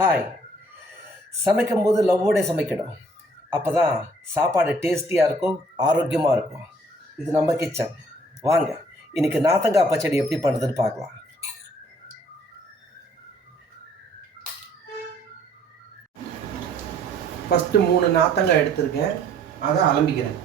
Hi. சமைக்கும்போது லவ்வோட சமைக்கணும். அப்போ தான் சாப்பாடு டேஸ்டியாக இருக்கும், ஆரோக்கியமாக இருக்கும். இது நம்ம கிச்சன். வாங்க, இன்னைக்கு நாத்தங்காய் பச்சடி எப்படி பண்ணுறதுன்னு பார்க்கலாம். ஃபஸ்ட்டு 3 நாத்தங்காய் எடுத்திருக்கேன், அதை அலம்பிக்கிறேன்.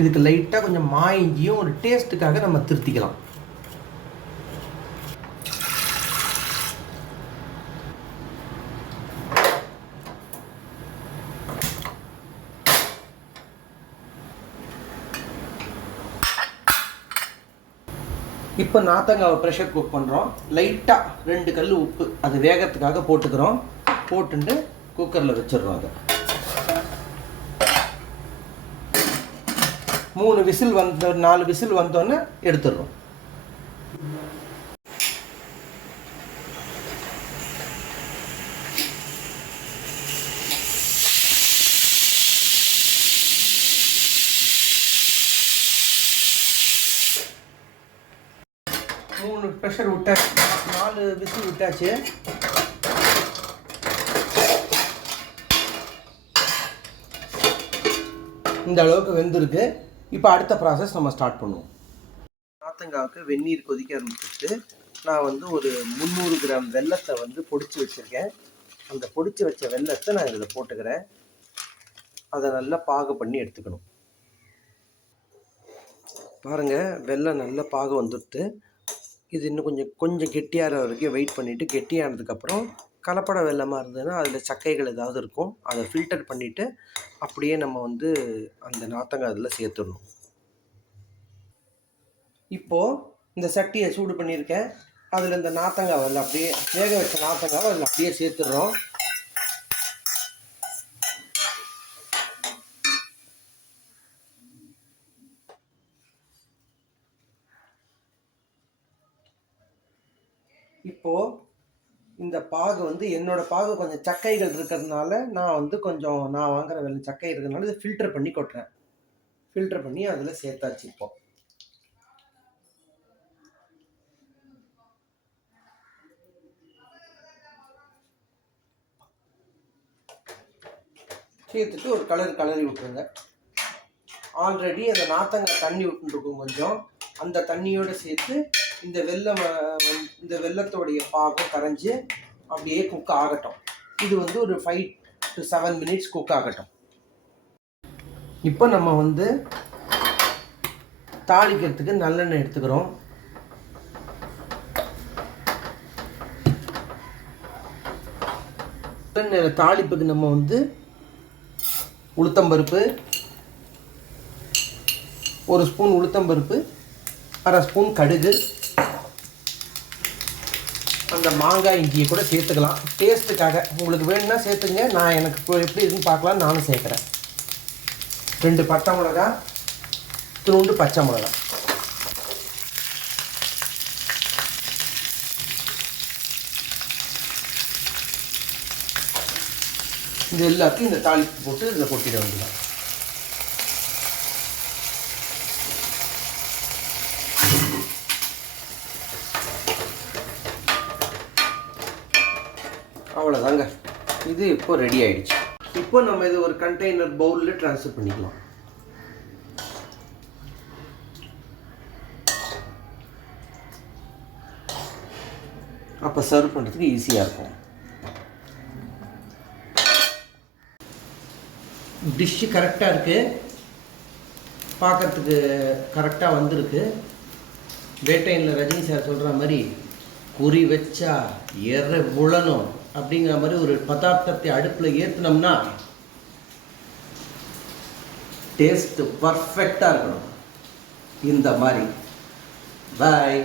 இதுக்கு லைட்டாக கொஞ்சம் இஞ்சியும் ஒரு டேஸ்ட்டுக்காக நம்ம திருத்திக்கலாம். இப்போ நாத்தங்காவை ப்ரெஷர் குக் பண்ணுறோம். லைட்டாக 2 கல் உப்பு அது வேகத்துக்காக போட்டுக்கிறோம். போட்டுட்டு குக்கரில் வச்சிடுறோம். அதை 3 விசில் 4 விசில் வந்தோன்னே எடுத்துடுறோம். ப்ரெஷர் விட்டாச்சு, 4 விசில் விட்டாச்சு. இந்த அளவுக்கு வெந்திருக்கு. இப்போ அடுத்த ப்ராசஸ் நம்ம ஸ்டார்ட் பண்ணுவோம். நாத்தங்காவுக்கு வெந்நீர் கொதிக்க ஆரம்பிச்சுட்டு நான் ஒரு 300 கிராம் வெல்லத்தை பொடிச்சு வச்சுருக்கேன். அந்த பொடிச்சு வச்ச வெல்லத்தை நான் இதில் போட்டுக்கிறேன். அதை நல்லா பாகு பண்ணி எடுத்துக்கணும். பாருங்கள், வெல்லம் நல்லா பாகு வந்துடுது. இது இன்னும் கொஞ்சம் கெட்டியாகிற வரைக்கும் வெயிட் பண்ணிவிட்டு, கெட்டியானதுக்கப்புறம் கலப்பட வெல்லமாக இருந்ததுன்னா அதில் சக்கைகள் ஏதாவது இருக்கும், அதை ஃபில்டர் பண்ணிவிட்டு அப்படியே நம்ம அந்த நாத்தங்காய் அதில் சேர்த்துடணும். இப்போது இந்த சட்டியை சூடு பண்ணியிருக்கேன். அதில் இந்த நாத்தங்காய் அதில் அப்படியே வேக வச்ச நாத்தங்காவை அதில் அப்படியே சேர்த்துடுறோம். இப்போது இந்த பாகு என்னோடய பாகு கொஞ்சம் சக்கைகள் இருக்கிறதுனால நான் கொஞ்சம் நான் வாங்குகிற வெள்ளை சக்கை இருக்கிறதுனால இதை ஃபில்டர் பண்ணி கொட்டுறேன். ஃபில்டர் பண்ணி அதில் சேர்த்தாச்சு. இப்போ சேர்த்துட்டு ஒரு கலரி விட்டுருங்க. ஆல்ரெடி அந்த நாத்தங்காய் தண்ணி விட்டுருக்கும் கொஞ்சம், அந்த தண்ணியோடு சேர்த்து இந்த வெல்லத்தோடைய பாகம் கரைஞ்சி அப்படியே குக் ஆகட்டும். இது ஒரு 5 to 7 மினிட்ஸ் குக் ஆகட்டும். இப்போ நம்ம தாளிக்கிறதுக்கு நல்லெண்ணெய் எடுத்துக்கிறோம். நல்லெண்ணெய் தாளிப்புக்கு நம்ம உளுத்தம்பருப்பு, 1 ஸ்பூன் உளுத்தம்பருப்பு, 1/2 ஸ்பூன் கடுகு, அந்த மாங்காய் இஞ்சியை கூட சேர்த்துக்கலாம் டேஸ்ட்டுக்காக. உங்களுக்கு வேணும்னா சேர்த்துங்க. நான் எனக்கு இப்போ எப்படி இருக்குன்னு பார்க்கலாம், நானும் சேர்க்குறேன். 2 பட்டை மிளகா, துண்டு பச்சை மிளகா. இது எல்லாத்தையும் இந்த தாளிப்பு போட்டு இதில் கொட்டிட வேண்டியதான். அவ்வளோதாங்க, இது இப்போ ரெடி ஆகிடுச்சு. இப்போ நம்ம இது ஒரு கண்டெய்னர் பவுலில் ட்ரான்ஸ்ஃபர் பண்ணிக்கலாம். அப்போ சர்வ் பண்ணுறதுக்கு ஈஸியாக இருக்கும். டிஷ்ஷு கரெக்டாக இருக்குது, பார்க்குறதுக்கு கரெக்டாக வந்திருக்கு. வேட்டையனில் ரஜினி சார் சொல்கிற மாதிரி குறி வச்சா விழணும் அப்படிங்கிற மாதிரி ஒரு பதார்த்தத்தை அடுப்பில் ஏற்றினோம்னா டேஸ்ட்டு பர்ஃபெக்டாக இருக்கணும். இந்த மாதிரி பாய்.